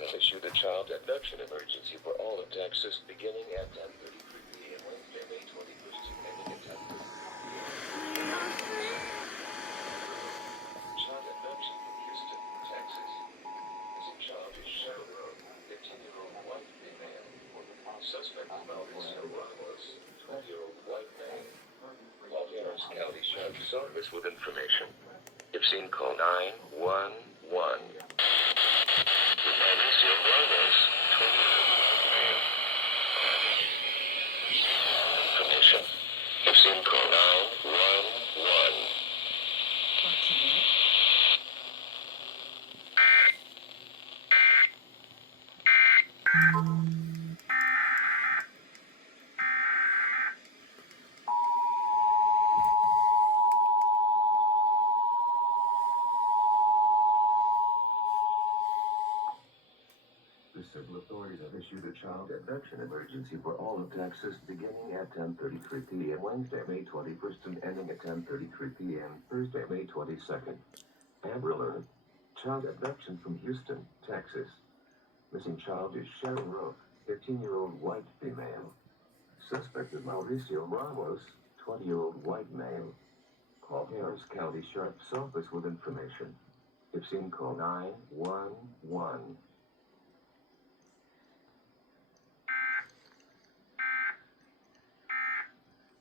have issued a child abduction emergency for all of Texas beginning at 10:33 p.m. Wednesday, May 21st, and ending at 10:33 p.m. Child abduction from Houston, Texas. Missing child is Sharon Road, 15-year-old white female. Suspect is Mauricio Ramos, 20-year-old white male. Call Harris County Sheriff's Office with information. If seen, call 911. Mauricio Ramos, 20-year-old white male. Information. If seen, call 911. The civil authorities have issued a child abduction emergency for all of Texas beginning at 10:33 p.m. Wednesday, May 21st and ending at 10:33 p.m. Thursday, May 22nd. Amber alert. Child abduction from Houston, Texas. Missing child is Sharon Road, 15-year-old white female. Suspect is Mauricio Ramos, 20-year-old white male. Call Harris County Sheriff's Office with information. If seen, call 911.